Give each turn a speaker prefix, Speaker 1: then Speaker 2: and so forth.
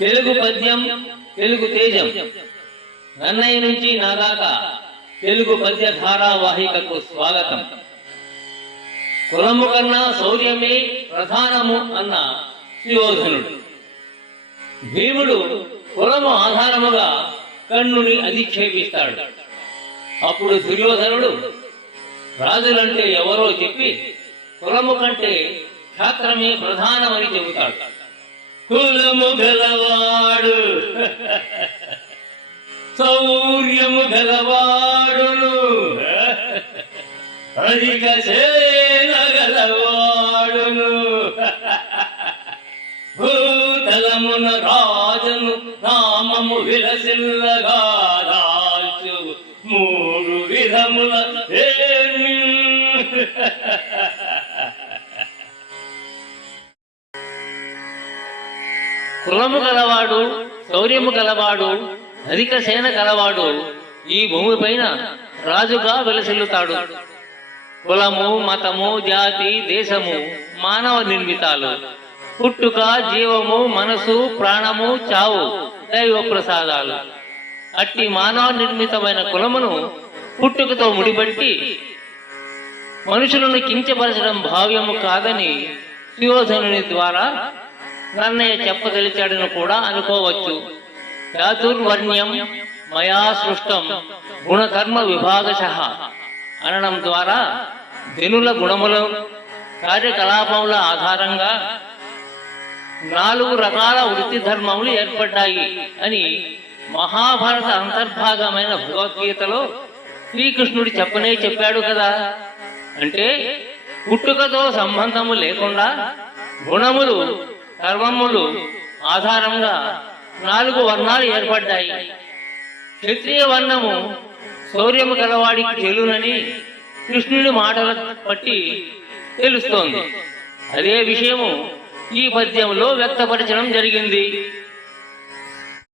Speaker 1: తెలుగు పద్యం తెలుగు తేజం. నన్నయ్య నుంచి నా దాకా తెలుగు పద్య ధారావాహికకు స్వాగతం. కులము కన్నా శౌర్యమే ప్రధానము అన్న సుయోధనుడు. భీముడు కులము ఆధారముగా కన్నుని అధిక్షేపిస్తాడు. అప్పుడు దుర్యోధనుడు రాజులంటే ఎవరో చెప్పి కులము కంటే క్షాత్రమే ప్రధానమని చెబుతాడు. కులము గలవాడు సౌర్యము గలవాడును. అధిక సేన గలవాడును భూతలమున రాజను నామము విలసిల్లగా దాల్చు మూడు విధముల కులము గలవాడు శౌర్యము గలవాడు అధిక సేన గలవాడు ఈ భూమి పైన రాజుగా వెలసిల్లుతాడు. కులము మతము జాతి దేశము మానవ నిర్మితాలు. పుట్టుక జీవము మనసు ప్రాణము చావు దైవ ప్రసాదాలు అట్టి మానవ నిర్మితమైన కులమును పుట్టుకతో ముడిపట్టి మనుషులను కించపరచడం భావ్యము కాదని సుయోధనుని ద్వారా నన్నయ్య చెప్పగలిచాడని కూడా అనుకోవచ్చు. చాతుర్వర్ణ్యం మయా సృష్టం గుణకర్మ విభాగశ అనడం ద్వారా జనుల గుణముల కార్యకలాపముల ఆధారంగా నాలుగు రకాల వృత్తి ధర్మములు ఏర్పడ్డాయి అని మహాభారత అంతర్భాగమైన భగవద్గీతలో శ్రీకృష్ణుడు చెప్పనే చెప్పాడు కదా. అంటే పుట్టుకతో సంబంధము లేకుండా గుణములు కర్మములు ఆధారంగా నాలుగు వర్ణాలు ఏర్పడ్డాయి. క్షత్రియ వర్ణము శౌర్యము గలవాడికి తెలునని కృష్ణుని మాటల బట్టి తెలుస్తోంది. అదే విషయము ఈ పద్యంలో వ్యక్తపరచడం జరిగింది.